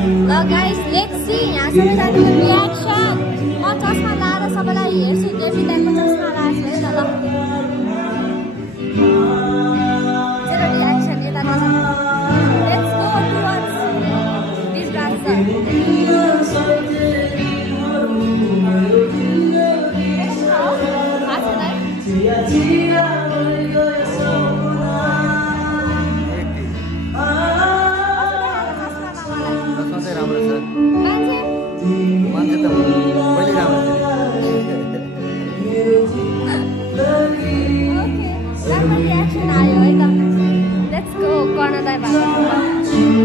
ल guys let's see यहाँ सबैजनाको रियाक्सन म चस्मा लाएर सबैलाई हेर्छु डेभिडको चस्मा लाएको है त ल जेरो रियाक्सन यता नजाऊ let's go towards this dancer reaction आयो है त लेट्स गो गर्न दाइ भएको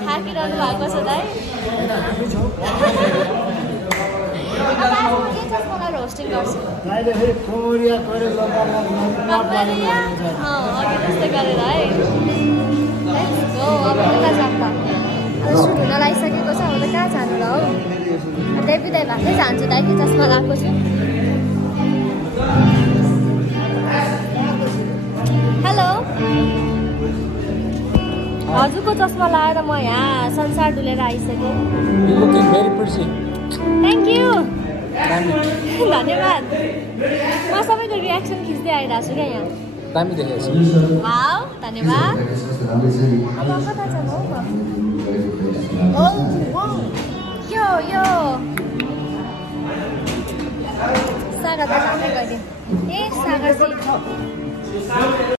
थाकिरहनु भएको छ दाइ रोस्टिङ गर्छु अघि त्यस्तै गरेर है हो अब कता जान्छ सुट हुन लागिसकेको छ अब त कहाँ जानु र हो देवी दाइ भएकै जान्छु दाइ कि चस्मा लगाएको छु हेलो हजुरको चस्मा लगाएर म यहाँ संसार डुलेर आइसकेँ थ्याङ्क यू धन्यवाद म सबैको रियाक्सन खिच्दै आइरहेको छु क्या यहाँ वाउ धन्यवाद अब कता छ यो सागर त जाँदै गयो ए सागर